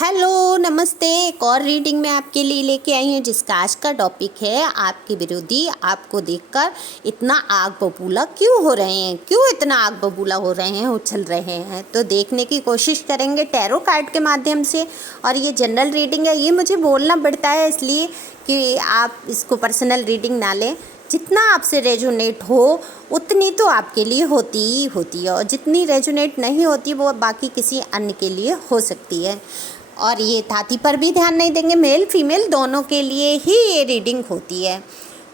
Hello नमस्ते। एक और रीडिंग में आपके लिए लेके आई हूँ जिसका आज का टॉपिक है आपके विरोधी आपको देखकर इतना आग बबूला क्यों हो रहे हैं, क्यों इतना आग बबूला हो रहे हैं, उछल रहे हैं। तो देखने की कोशिश करेंगे टैरो कार्ड के माध्यम से। और ये जनरल रीडिंग है, ये मुझे बोलना पड़ता है इसलिए कि आप इसको पर्सनल रीडिंग ना लें। जितना आपसे रेजोनेट हो उतनी तो आपके लिए होती ही होती है, और जितनी रेजोनेट नहीं होती वो बाकी किसी अन्य के लिए हो सकती है। और ये जाति पर भी ध्यान नहीं देंगे, मेल फीमेल दोनों के लिए ही ये रीडिंग होती है।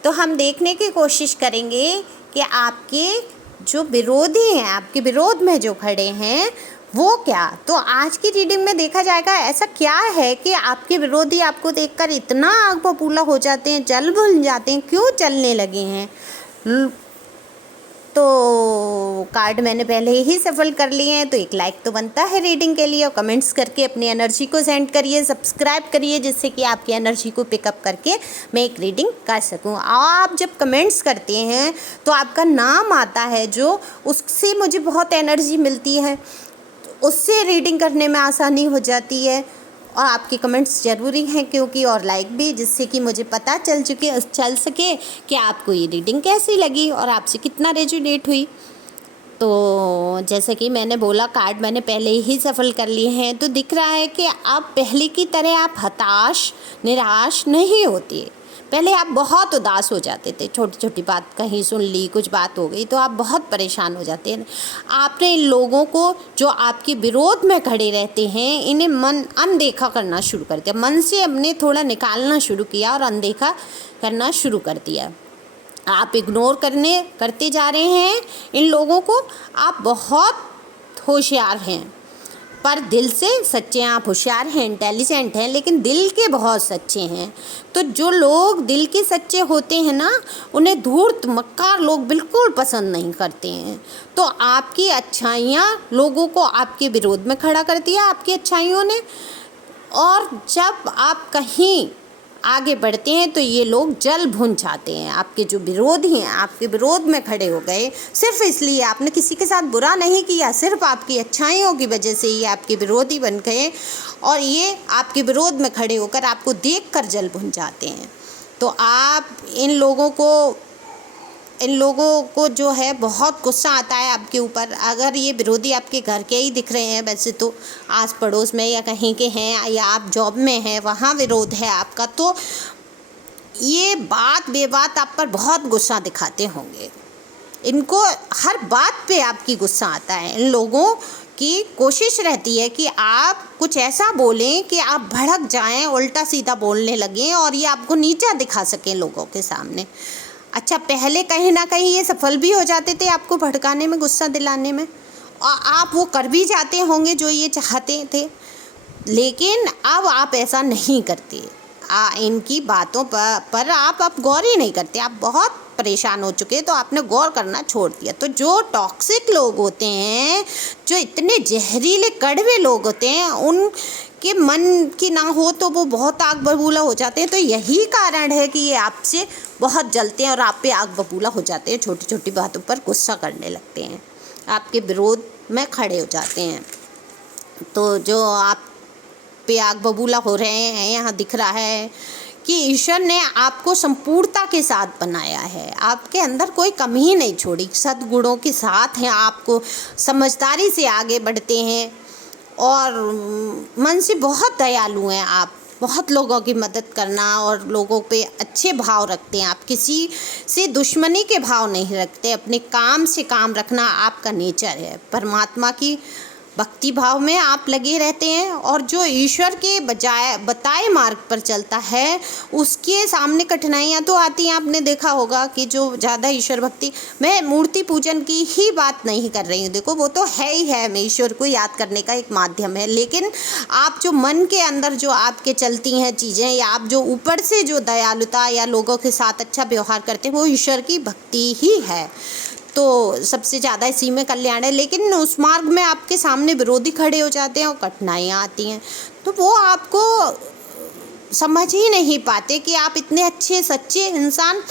तो हम देखने की कोशिश करेंगे कि आपके जो विरोधी हैं, आपके विरोध में जो खड़े हैं वो क्या। तो आज की रीडिंग में देखा जाएगा ऐसा क्या है कि आपके विरोधी आपको देखकर इतना आग बबूला हो जाते हैं, जल भुन जाते हैं, क्यों चलने लगे हैं। तो कार्ड मैंने पहले ही सफल कर लिए हैं, तो एक लाइक तो बनता है रीडिंग के लिए, और कमेंट्स करके अपनी एनर्जी को सेंड करिए, सब्सक्राइब करिए, जिससे कि आपकी एनर्जी को पिकअप करके मैं एक रीडिंग कर सकूं। आप जब कमेंट्स करते हैं तो आपका नाम आता है, जो उससे मुझे बहुत एनर्जी मिलती है, उससे रीडिंग करने में आसानी हो जाती है। और आपके कमेंट्स ज़रूरी हैं क्योंकि, और लाइक भी, जिससे कि मुझे पता चल सके कि आपको ये रीडिंग कैसी लगी और आपसे कितना रेजोनेट हुई। तो जैसे कि मैंने बोला कार्ड मैंने पहले ही सफल कर लिए हैं, तो दिख रहा है कि आप पहले की तरह आप हताश निराश नहीं होती। पहले आप बहुत उदास हो जाते थे, छोटी छोटी बात कहीं सुन ली, कुछ बात हो गई तो आप बहुत परेशान हो जाते हैं। आपने इन लोगों को जो आपके विरोध में खड़े रहते हैं, इन्हें मन अनदेखा करना शुरू कर दिया, मन से अपने थोड़ा निकालना शुरू किया और अनदेखा करना शुरू कर दिया। आप इग्नोर करते जा रहे हैं इन लोगों को। आप बहुत होशियार हैं, पर दिल से सच्चे हैं। आप होशियार हैं, इंटेलिजेंट हैं, लेकिन दिल के बहुत सच्चे हैं। तो जो लोग दिल के सच्चे होते हैं ना, उन्हें धूर्त मक्कार लोग बिल्कुल पसंद नहीं करते हैं। तो आपकी अच्छाइयाँ लोगों को आपके विरोध में खड़ा कर दिया, आपकी अच्छाइयों ने। और जब आप कहीं आगे बढ़ते हैं तो ये लोग जल भुन जाते हैं। आपके जो विरोधी हैं आपके विरोध में खड़े हो गए, सिर्फ इसलिए आपने किसी के साथ बुरा नहीं किया, सिर्फ आपकी अच्छाइयों की वजह से ये आपके विरोधी बन गए, और ये आपके विरोध में खड़े होकर आपको देखकर जल भुन जाते हैं। तो आप इन लोगों को जो है बहुत गुस्सा आता है आपके ऊपर। अगर ये विरोधी आपके घर के ही दिख रहे हैं, वैसे तो आस पड़ोस में या कहीं के हैं, या आप जॉब में हैं वहाँ विरोध है आपका, तो ये बात बेबात आप पर बहुत गुस्सा दिखाते होंगे। इनको हर बात पे आपकी गुस्सा आता है। इन लोगों की कोशिश रहती है कि आप कुछ ऐसा बोलें कि आप भड़क जाएं, उल्टा सीधा बोलने लगें, और ये आपको नीचा दिखा सकें लोगों के सामने। अच्छा, पहले कहीं ना कहीं ये सफल भी हो जाते थे आपको भड़काने में, गुस्सा दिलाने में, और आप वो कर भी जाते होंगे जो ये चाहते थे, लेकिन अब आप ऐसा नहीं करते। इनकी बातों पर आप अब गौर ही नहीं करते। आप बहुत परेशान हो चुके, तो आपने गौर करना छोड़ दिया। तो जो टॉक्सिक लोग होते हैं, जो इतने जहरीले कड़वे लोग होते हैं, उनके मन की ना हो तो वो बहुत आग बबूला हो जाते हैं। तो यही कारण है कि ये आपसे बहुत जलते हैं और आप पे आग बबूला हो जाते हैं, छोटी छोटी बातों पर गुस्सा करने लगते हैं, आपके विरोध में खड़े हो जाते हैं। तो जो आप पे आग बबूला हो रहे हैं, यहाँ दिख रहा है कि ईश्वर ने आपको संपूर्णता के साथ बनाया है, आपके अंदर कोई कमी ही नहीं छोड़ी, सद्गुणों के साथ हैं, आपको समझदारी से आगे बढ़ते हैं, और मन से बहुत दयालु हैं आप, बहुत लोगों की मदद करना और लोगों पे अच्छे भाव रखते हैं। आप किसी से दुश्मनी के भाव नहीं रखते, अपने काम से काम रखना आपका नेचर है। परमात्मा की भक्ति भाव में आप लगे रहते हैं, और जो ईश्वर के बताए मार्ग पर चलता है उसके सामने कठिनाइयाँ तो आती हैं। आपने देखा होगा कि जो ज़्यादा ईश्वर भक्ति, मैं मूर्ति पूजन की ही बात नहीं कर रही हूँ, देखो वो तो है ही है, मैं ईश्वर को याद करने का एक माध्यम है, लेकिन आप जो मन के अंदर जो आपके चलती हैं चीज़ें, या आप जो ऊपर से जो दयालुता या लोगों के साथ अच्छा व्यवहार करते हैं, वो ईश्वर की भक्ति ही है। तो सबसे ज़्यादा इसी में कल्याण है। लेकिन उस मार्ग में आपके सामने विरोधी खड़े हो जाते हैं और कठिनाइयाँ आती हैं, तो वो आपको समझ ही नहीं पाते कि आप इतने अच्छे सच्चे इंसान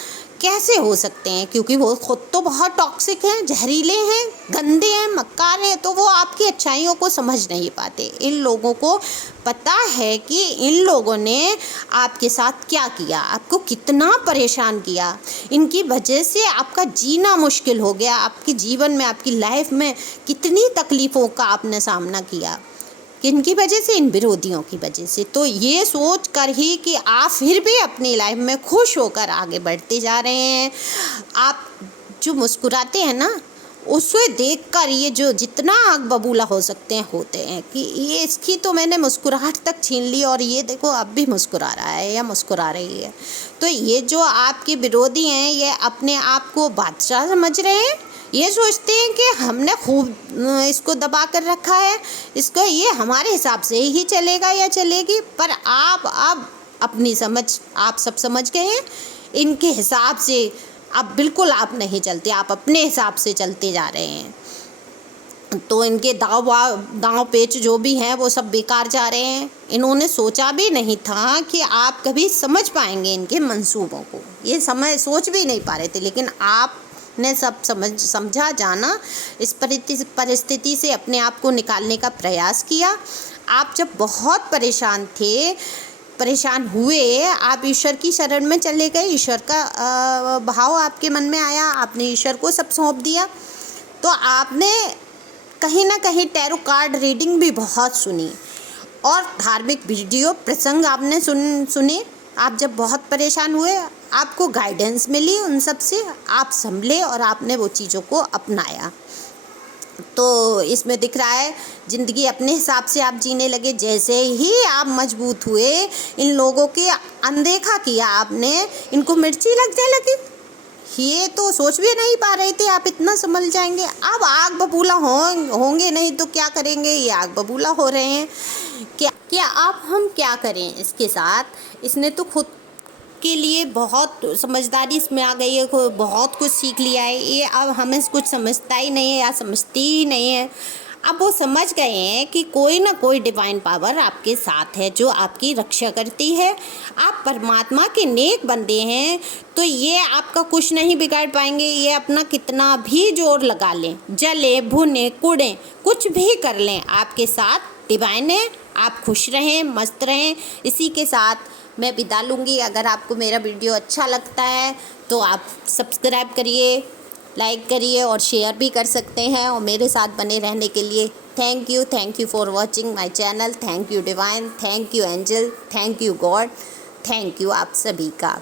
कैसे हो सकते हैं, क्योंकि वो खुद तो बहुत टॉक्सिक हैं, जहरीले हैं, गंदे हैं, मक्कार हैं, तो वो आपकी अच्छाइयों को समझ नहीं पाते। इन लोगों को पता है कि इन लोगों ने आपके साथ क्या किया, आपको कितना परेशान किया। इनकी वजह से आपका जीना मुश्किल हो गया, आपके जीवन में, आपकी लाइफ में कितनी तकलीफ़ों का आपने सामना किया। किनकी वजह से? इन विरोधियों की वजह से। तो ये सोच कर ही कि आप फिर भी अपनी लाइफ में खुश होकर आगे बढ़ते जा रहे हैं, आप जो मुस्कुराते हैं ना, उसे देखकर ये जो जितना आग बबूला हो सकते हैं होते हैं कि ये इसकी तो मैंने मुस्कुराहट तक छीन ली और ये देखो अब भी मुस्कुरा रहा है या मुस्कुरा रही है। तो ये जो आपके विरोधी हैं, ये अपने आप को बादशाह समझ रहे हैं। ये सोचते हैं कि हमने खूब इसको दबा कर रखा है, इसको ये हमारे हिसाब से ही चलेगा या चलेगी। पर आप अब अपनी समझ आप सब समझ गए हैं, इनके हिसाब से अब बिल्कुल आप नहीं चलते, आप अपने हिसाब से चलते जा रहे हैं। तो इनके दांव पेच जो भी हैं वो सब बेकार जा रहे हैं। इन्होंने सोचा भी नहीं था कि आप कभी समझ पाएंगे इनके मंसूबों को, ये समय सोच भी नहीं पा रहे थे, लेकिन आप ने सब समझा, जाना, इस परिस्थिति से अपने आप को निकालने का प्रयास किया। आप जब बहुत परेशान हुए, आप ईश्वर की शरण में चले गए, ईश्वर का भाव आपके मन में आया, आपने ईश्वर को सब सौंप दिया। तो आपने कहीं ना कहीं टैरो कार्ड रीडिंग भी बहुत सुनी और धार्मिक वीडियो प्रसंग आपने सुने। आप जब बहुत परेशान हुए, आपको गाइडेंस मिली, उन सब से आप संभले और आपने वो चीज़ों को अपनाया। तो इसमें दिख रहा है ज़िंदगी अपने हिसाब से आप जीने लगे। जैसे ही आप मजबूत हुए, इन लोगों के अनदेखा किया आपने, इनको मिर्ची लगने लगी। ये तो सोच भी नहीं पा रहे थे आप इतना संभल जाएंगे। अब आग बबूला होंगे नहीं तो क्या करेंगे, ये आग बबूला हो रहे हैं। क्या अब हम क्या करें इसके साथ? इसने तो खुद के लिए बहुत समझदारी इसमें आ गई है, बहुत कुछ सीख लिया है। ये अब हमें कुछ समझता ही नहीं है या समझती ही नहीं है। अब वो समझ गए हैं कि कोई ना कोई डिवाइन पावर आपके साथ है जो आपकी रक्षा करती है। आप परमात्मा के नेक बंदे हैं, तो ये आपका कुछ नहीं बिगाड़ पाएंगे। ये अपना कितना भी जोर लगा लें, जले भुने कुड़ें, कुछ भी कर लें, आपके साथ डिवाइन है। आप खुश रहें, मस्त रहें। इसी के साथ मैं विदा लूँगी। अगर आपको मेरा वीडियो अच्छा लगता है तो आप सब्सक्राइब करिए, लाइक करिए और शेयर भी कर सकते हैं। और मेरे साथ बने रहने के लिए thank you for watching my channel. Thank you divine, thank you angel, thank you God, thank you आप सभी का।